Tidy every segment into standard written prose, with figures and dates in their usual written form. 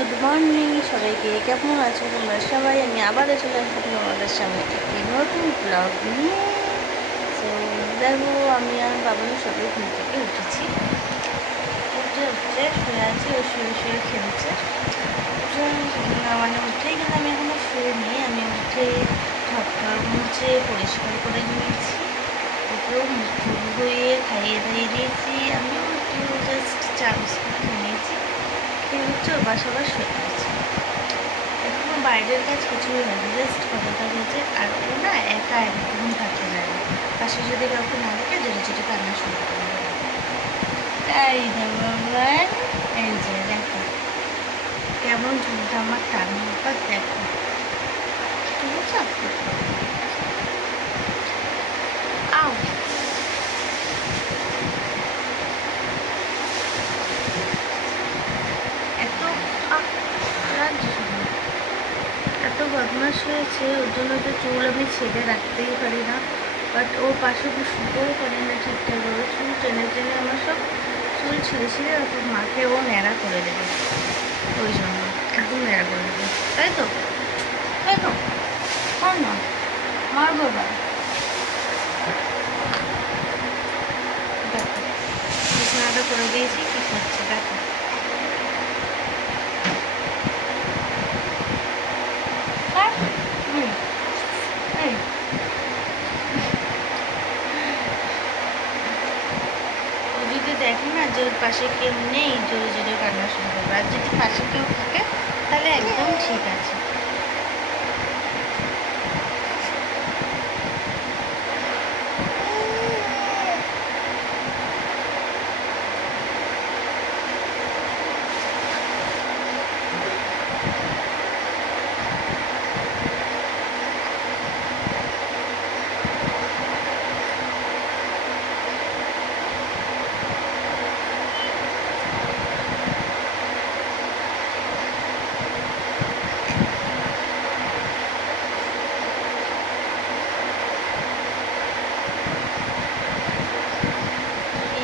Good morning সবাইকে, কেমন আছো তোমরা সবাই? আমি আবারও চলে আসলাম তোমাদের সামনে একটি নতুন ব্লগ নিয়ে। তো দেখো, আমি আর বাবানু সবাই ঘুম থেকে উঠেছি। উঠে শুয়ে আছি, ও শুয়ে শুয়ে খেলছে। উঠেই কিন্তু আমি এখনো শুয়ে নিই। আমি উঠে ঠকঠক মুছে পরিষ্কার করে নিয়েছি, ওকেও মুখ ধুয়ে খাইয়ে দাইয়ে দিয়েছি। আমিও একটু জাস্ট চা বিস্কুট খেয়ে নিয়েছি। খেয়ে হচ্ছে ওর বাসা শুয়ে পড়েছি। এখনো বাইরের কাজ কিছুই হয়নি, জাস্ট কথাটা হয়েছে। আর ও না একা একদমই থাকতে যায় না, পাশে যদি কাউকে না দেখে জোরে জোরে কান্না শুরু করে দেবে। তাই ভগবান, এই যে দেখো কেমন ঝুলটা আমার টান ব্যাপার, দেখো ঠিক আছে। আও এত এত বদমাস হয়েছে, ওর জন্য তো চুল আমি ছেড়ে রাখতেই পারি না। বাট ও পাশে শুতেও পারি না ঠিকঠাকভাবে, চুল টেনে টেনে আমার সব চুল ছিঁড়ে ছিঁড়ে ওর মাকে ও ন্যাড়া করে দেবে। ওই জন্য একদম ন্যাড়া করে দেবে। তাই তো, তাই তো, মার না, মার বাবা। দেখো বিছানাটা করে দিয়েছি, কি করছে দেখো। যদি দেখে না যে ওর পাশে কেউ নেই, জোরে জোরে কান্না শুরু করবে। আর যদি পাশে কেউ থাকে তাহলে একদম ঠিক আছে।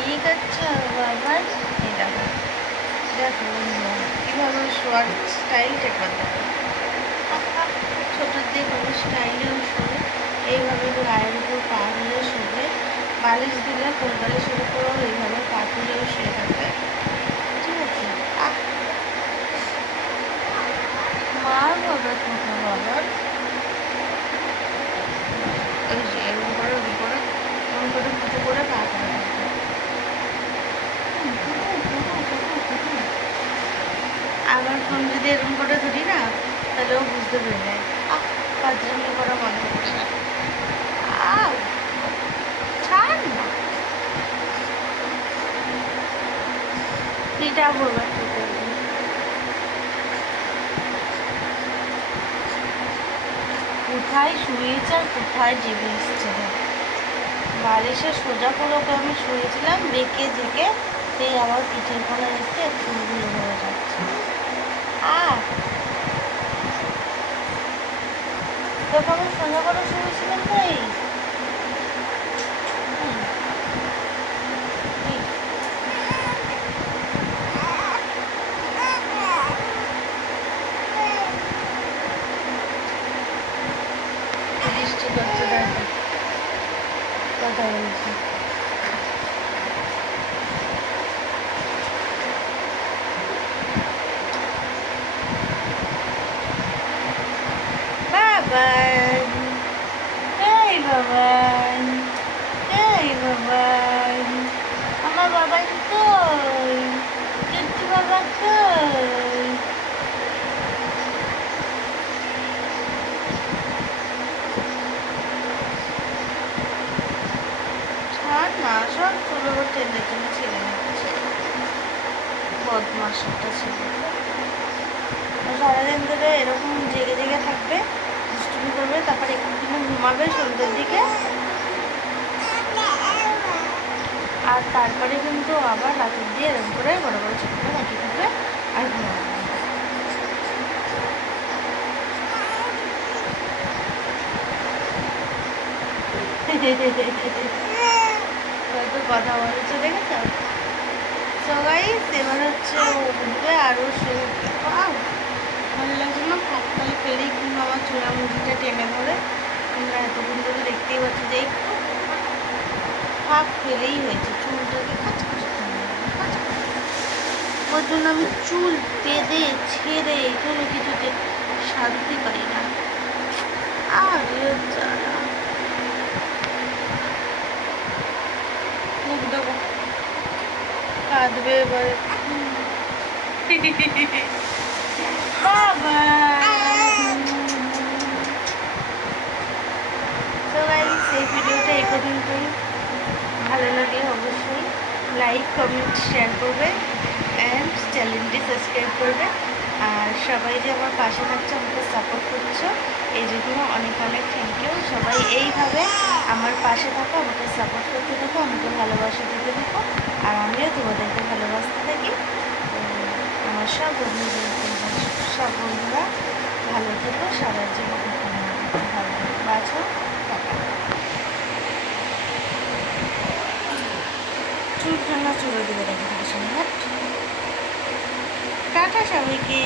ঠিক আছে বাবা, এই দেখো দেখো কীভাবে শোয়ার স্টাইলটা একবার দেখো। ছোটোর দিয়ে কোনো স্টাইলেও শোবে, এইভাবে গায়ের উপর পা তুলে শোবে। বালিশ দিলে কোন বালিশের উপরও এইভাবে পা তুলেও শুয়ে থাকবে, ঠিক আছে। মার বাবা, তোমার বাবার এই যে এর উপরে এমন করে পুজো করে পা করে থাকবে। আমার ফোন যদি এরকম করে ধরি না, তাহলে ও বুঝতে পেরে যায়। পাঁচজমি করা বন্ধ করে না। ছাড় না, পিঠা বলবে কোথায় শুয়েছে আর কোথায় জেগে এসছে। বালিশে সোজা করে ওকে আমি শুয়েছিলাম, বেঁকে জেগে সেই আমার পিঠের কোণে এসে চুলগুলো হয়ে যাচ্ছে। তোকে আমি সোজা করে শুয়েছিলাম তাই। বৃষ্টি করছে দেখো, কথা বলছি। বাবান, এই বাবান, এই বাবান, আমার বাবান কই? কিট্টু বাবা কই? ছাড় না, সব চুলো টেনে টেনে ছেড়ে নিচ্ছে। বদমাস একটা ছিল। সারাদিন ধরে এরকম জেগে জেগে থাকবে, দুষ্টুমি করবে, তারপরে একটু ঘুমাবে সন্ধ্যের দিকে, আর তারপরে কিন্তু আবার রাতের দিয়ে এরকম করে বড় বড় ছোটো করে নাকি থাকবে আর ঘুমাবে। হয়তো কথা বলেছে, দেখেছ সবাই। এবার হচ্ছে ও উঠবে আর ও শুয়ে উঠবে। করলেই কিন্তু আমার চূড়া মুড়িটা টেনে ধরে। তোমরা এতক্ষণ ধরে দেখতেই পাচ্ছ যে একটু ফাঁক ফেলেই হয়েছে, চুলটাকে খাচখাচ করে খাচখাচ। ওর জন্য আমি চুল বেঁধে ছেড়ে কোনো কিছুতে শান্তি পাই না। আরে যারা মুখ দেবো কাঁদবে এবারে বাবা। তো গাইস এই ভিডিওটা এই পর্যন্তই। ভালো লাগলে অবশ্যই লাইক কমেন্ট শেয়ার করবে অ্যান্ড চ্যানেলটি সাবস্ক্রাইব করবে। আর সবাই যে আমার পাশে থাকছে, আমাকে সাপোর্ট করছো, এই জন্য অনেক অনেক থ্যাংক ইউ। সবাই এইভাবে আমার পাশে থাকো, আমাকে সাপোর্ট করতে থাকো, আমাকে ভালোবাসা দিতে থাকো, আর আমিও তোমাদেরকে ভালোবাসতে থাকি। তো আমার সব বন্ধুরা ভালো থেকো, সবার জীবন ভালো বাঁচো। চুল ঠান্ডা চুলো দিকে রেখে দিয়েছি। টাটা সবাইকে।